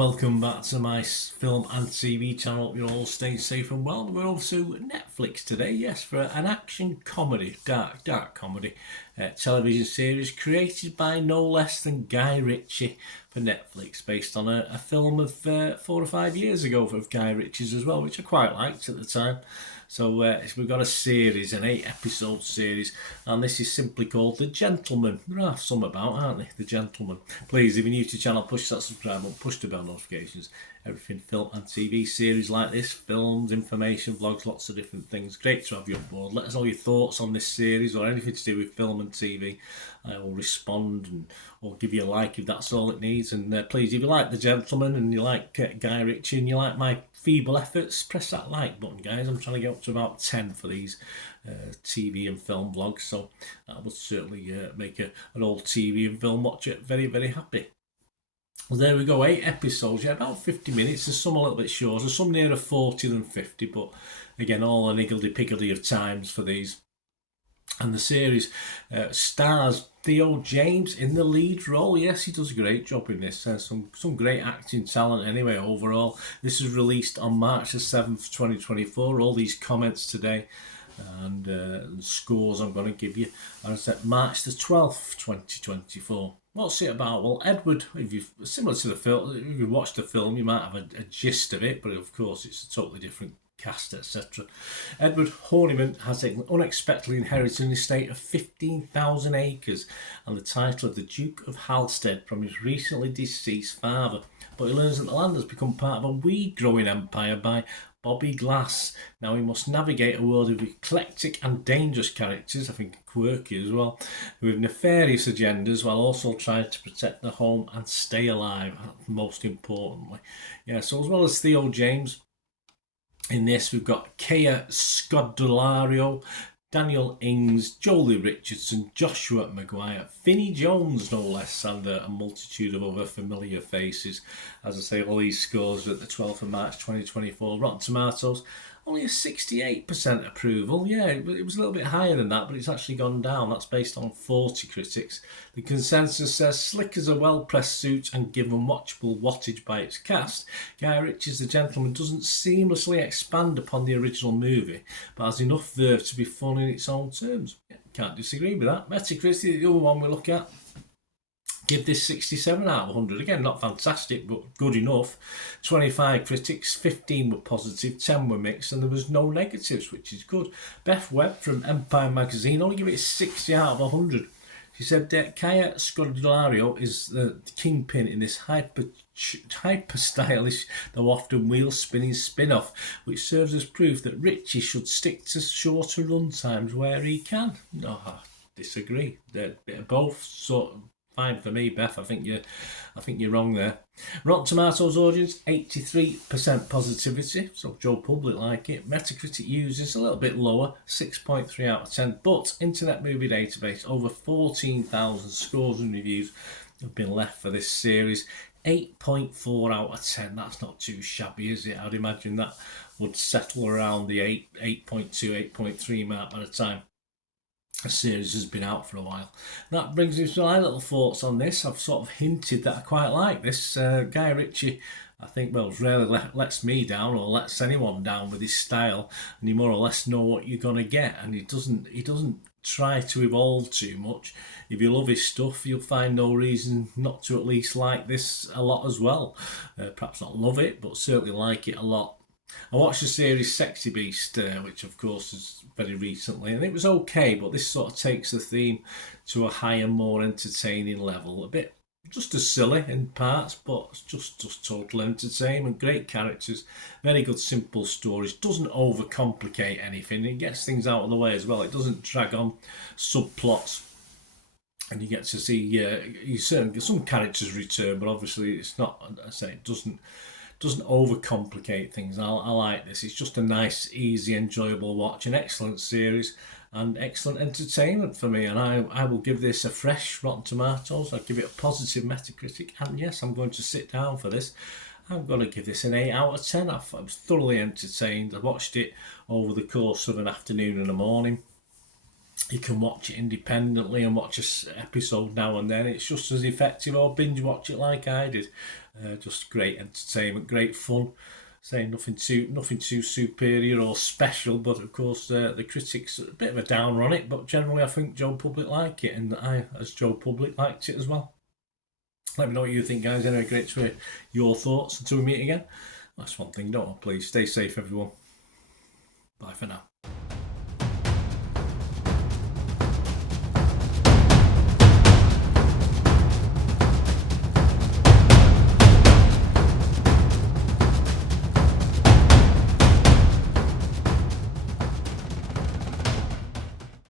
welcome back to my film and TV channel. Hope you're all staying safe and well. We're over to Netflix today, yes, for an action comedy, dark comedy television series created by no less than Guy Ritchie for Netflix, based on a film of 4 or 5 years ago of Guy Ritchie's as well, which I quite liked at the time. So we've got a series, an 8-episode series, and this is simply called The Gentleman. There are some about, aren't they? The Gentleman. Please, if you're new to the channel, push that subscribe button, push the bell notifications. Everything film and TV series like this, films, information, vlogs, lots of different things. Great to have you on board. Let us know your thoughts on this series or anything to do with film and TV. I will respond or give you a like if that's all it needs. And please, if you like The Gentleman and you like Guy Ritchie and you like my feeble efforts, press that like button, guys. I'm trying to get up to about 10 for these TV and film vlogs, so that would certainly make an old TV and film watcher very, very happy. Well, there we go, 8 episodes, yeah, about 50 minutes. There's some a little bit shorter, some nearer 40 than 50, but again, all an higgledy-piggledy of times for these. And the series stars Theo James in the lead role. Yes, he does a great job in this. Some great acting talent anyway overall. This is released on March the 7th, 2024. All these comments today and scores I'm going to give you are set March the 12th, 2024. What's it about? Well, Edward, if you similar to the film, if you watched the film, you might have a gist of it, but of course it's a totally different cast, etc. Edward Horniman has unexpectedly inherited an estate of 15,000 acres and the title of the Duke of Halstead from his recently deceased father. But he learns that the land has become part of a weed-growing empire by Bobby Glass. Now he must navigate a world of eclectic and dangerous characters, I think quirky as well, with nefarious agendas while also trying to protect the home and stay alive, most importantly. Yeah, so as well as Theo James, in this, we've got Kea Scodelario, Daniel Ings, Jolie Richardson, Joshua Maguire, Vinnie Jones, no less, and a multitude of other familiar faces. As I say, all these scores are at the 12th of March 2024. Rotten Tomatoes, only a 68% approval. Yeah, it was a little bit higher than that, but it's actually gone down. That's based on 40 critics. The consensus says, slick as a well-pressed suit and given watchable wattage by its cast, Guy Ritchie's The Gentleman doesn't seamlessly expand upon the original movie, but has enough verve to be fun in its own terms. Yeah, can't disagree with that. Metacritic, the other one we look at, give this 67 out of 100. Again, not fantastic, but good enough. 25 critics, 15 were positive, 10 were mixed, and there was no negatives, which is good. Beth Webb from Empire Magazine only give it 60 out of 100. She said that Kea Scodelario is the kingpin in this hyper-stylish, though often wheel-spinning spin-off, which serves as proof that Ritchie should stick to shorter run times where he can. No, I disagree. They're a bit of both, sort of. Fine for me, Beth. I think you're wrong there. Rotten Tomatoes audience, 83% positivity, so Joe Public like it. Metacritic users a little bit lower, 6.3 out of 10. But Internet Movie Database, over 14,000 scores and reviews have been left for this series. 8.4 out of 10. That's not too shabby, is it? I'd imagine that would settle around the 8.2, 8.3 mark by the time a series has been out for a while. That brings me to my little thoughts on this. I've sort of hinted that I quite like this. Guy Ritchie, I think, well, rarely lets me down or lets anyone down with his style, and you more or less know what you're going to get, and he doesn't try to evolve too much. If you love his stuff, you'll find no reason not to at least like this a lot as well. Perhaps not love it, but certainly like it a lot. I watched the series Sexy Beast, which of course is very recently, and it was okay, but this sort of takes the theme to a higher, more entertaining level. A bit just as silly in parts, but just total entertainment. Great characters, very good simple stories, doesn't overcomplicate anything, it gets things out of the way as well. It doesn't drag on subplots, and you get to see you certainly some characters return, but obviously it's not, I say, it doesn't overcomplicate things. I like this. It's just a nice, easy, enjoyable watch, an excellent series and excellent entertainment for me, and I will give this a fresh Rotten Tomatoes. I'll give it a positive Metacritic, and yes, I'm going to sit down for this. I'm going to give this an 8 out of 10. I was thoroughly entertained. I watched it over the course of an afternoon and a morning. You can watch it independently and watch an episode now and then. It's just as effective, or binge watch it like I did. Just great entertainment, great fun. Saying nothing too superior or special, but of course the critics are a bit of a downer on it. But generally, I think Joe Public like it, and I, as Joe Public, liked it as well. Let me know what you think, guys. Anyway, great to hear your thoughts. Until we meet again, that's one thing. Don't please stay safe, everyone. Bye for now.